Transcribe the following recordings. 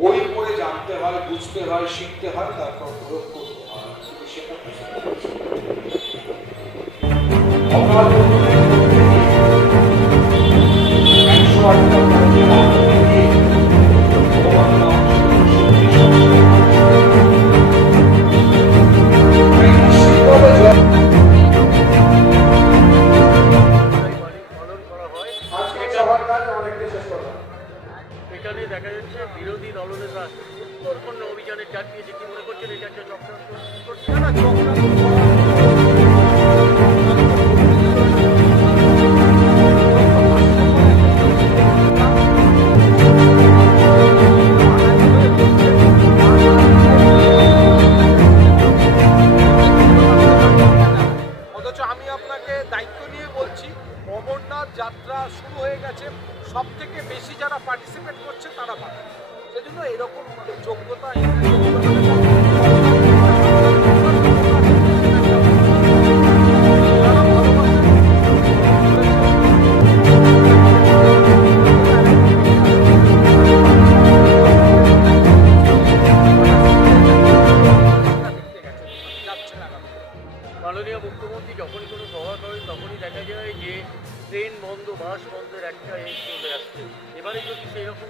বই পড়ে জানতে হয়, বুঝতে হয়, শিখতে হয়, তারপর প্রয়োগ করতে হয়। সেটা এখানে দেখা যাচ্ছে বিরোধী দলনেতা উত্তরখণ্ড অভিযানের ডাক দিয়েছে। কি মনে করছেন এটা একটা চক্রান্ত? অথচ আমি আপনাকে দায়িত্ব নিয়ে বলছি, অমরনাথ যাত্রা শুরু হয়ে গেছে, সব থেকে বেশি যারা পার্টিসিপেট করছে তারা পাবে। সেজন্য এরকম যোগ্যতা মাননীয় মুখ্যমন্ত্রী যখনই কোনো সভা করেন তখনই দেখা যায় যে ট্রেন বন্ধ, বাস বন্ধের একটা চলে আসছে। এবারে যদি সেই রকম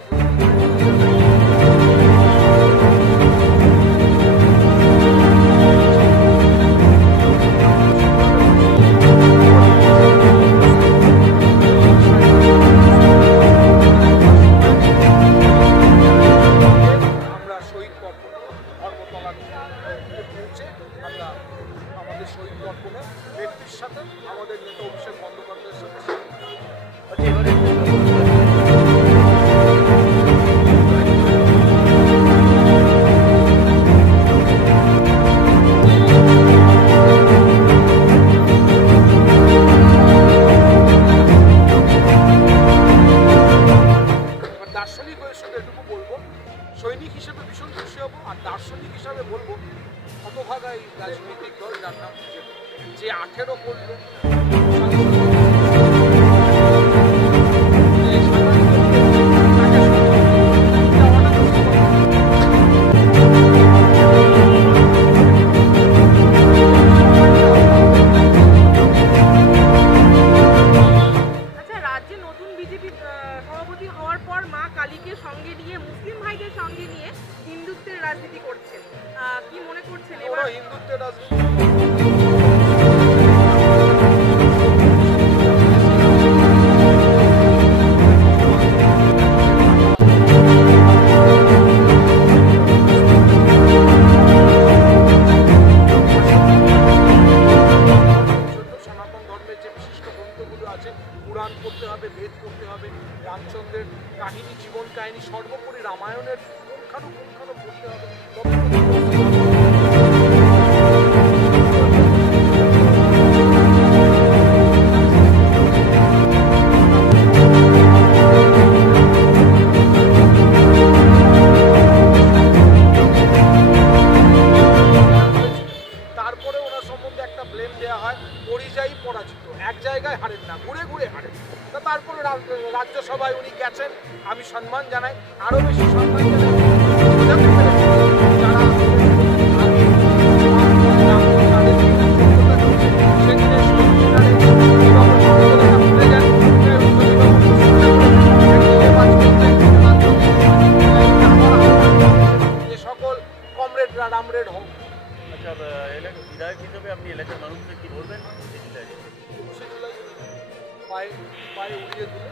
আমরা শহীদ কর্পণে ধর্মতলা পৌঁছে আমরা আমাদের শহীদ কর্পণে ব্যক্তির সাথে আমাদের নেতা অভিষেক বন্দ্যোপাধ্যায়ের সাথে এবারে দার্শনিক হয়ে শুধু এটুকু বলবো, সৈনিক হিসেবে ভীষণ খুশি হব, আর দার্শনিক হিসাবে বলবো হতভাগা এই রাজনৈতিক দল যার নাম যে 18 করলো সভাপতি হওয়ার পর মা কালীকে সঙ্গে নিয়ে, মুসলিম ভাইদের সঙ্গে নিয়ে হিন্দুত্বের রাজনীতি করছেন, কি মনে করছেন? ওরা হিন্দুত্বের রাজনীতি সনাতন ধর্মের যে বিশিষ্ট গ্রন্থগুলো আছে, পুরাণ পড়তে হবে, বেদ পড়তে হবে, রামচন্দ্রের কাহিনী, জীবন কাহিনী, সর্বোপরি রামায়ণের পুঙ্খানুপুঙ্খানু পড়তে হবে। তারপরে ওনার সম্বন্ধে একটা ব্লেম দেওয়া হয়, পরিযায়ী পরাজিত, এক জায়গায় হারেন না, ঘুরে ঘুরে হারেন। তারপরে রাজ্যসভায় উনি গেছেন, আমি সম্মান জানাই, আরো বেশি সম্মান জানাই যারা সকল কমরেডরা রামরেড হোক। আচ্ছা, বিধায়ক হিসেবে আপনি এলাকার মানুষকে কি বলবেন? পায়ে উড়িয়ে দিলে